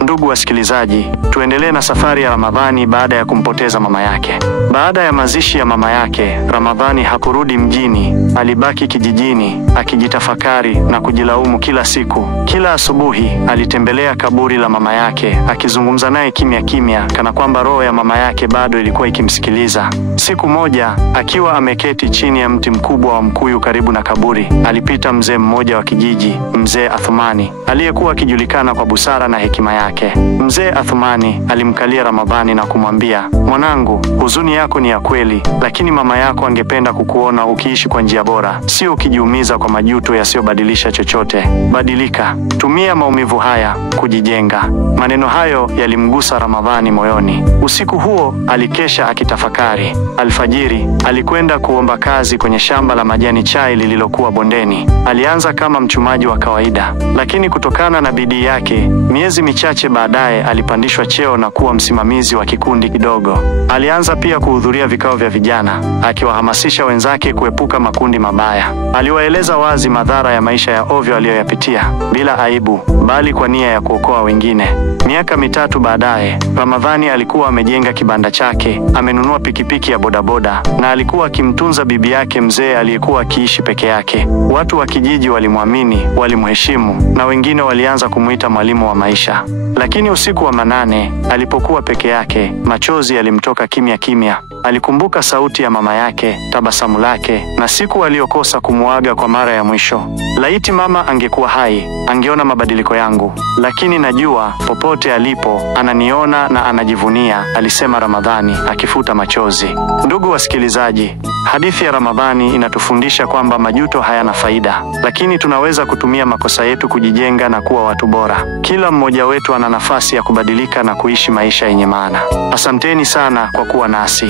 Ndugu wasikilizaji, tuendelee na safari ya Ramadhani baada ya kumpoteza mama yake. Baada ya mazishi ya mama yake, Ramadhani hakurudi mjini, alibaki kijijini, akijitafakari na kujilaumu kila siku. Kila asubuhi, alitembelea kaburi la mama yake, akizungumza naye kimya kimya, kana kwamba roho ya mama yake bado ilikuwa ikimsikiliza. Siku moja, akiwa ameketi chini ya mti mkubwa wa mkuyu karibu na kaburi, alipita mzee mmoja wa kijiji, Mzee Athumani, aliyekuwa akijulikana kwa busara na hekima yake. Mzee Athumani alimkalia Ramadhani na kumwambia, "Mwanangu, huzuni yako ni ya kweli, lakini mama yako angependa kukuona ukiishi kwa njia bora, sio ukijiumiza kwa majuto yasiyobadilisha chochote. Badilika, tumia maumivu haya kujijenga." Maneno hayo yalimgusa Ramadhani moyoni. Usiku huo alikesha akitafakari. Alfajiri alikwenda kuomba kazi kwenye shamba la majani chai lililokuwa bondeni. Alianza kama mchumaji wa kawaida, lakini kutokana na bidii yake, miezi michache baadaye alipandishwa cheo na kuwa msimamizi wa kikundi kidogo. Alianza pia kuhudhuria vikao vya vijana, akiwahamasisha wenzake kuepuka makundi mabaya. Aliwaeleza wazi madhara ya maisha ya ovyo aliyoyapitia, bila aibu, bali kwa nia ya kuokoa wengine. Miaka mitatu baadaye, Ramadhani alikuwa amejenga kibanda chake, amenunua pikipiki ya bodaboda, na alikuwa akimtunza bibi yake mzee aliyekuwa akiishi peke yake. Watu wa kijiji walimwamini, walimheshimu, na wengine walianza kumuita mwalimu wa maisha. Lakini usiku wa manane, alipokuwa peke yake, machozi yalimtoka kimya kimya. Alikumbuka sauti ya mama yake, tabasamu lake, na siku aliyokosa kumuaga kwa mara ya mwisho. "Laiti mama angekuwa hai, angeona mabadiliko yangu. Lakini najua, popote alipo, ananiona na anajivunia," alisema Ramadhani, akifuta machozi. Ndugu wasikilizaji, hadithi ya Ramadhani inatufundisha kwamba majuto hayana faida, lakini tunaweza kutumia makosa yetu kujijenga na kuwa watu bora. Kila mmoja wetu ana nafasi ya kubadilika na kuishi maisha yenye maana. Asanteni sana kwa kuwa nasi.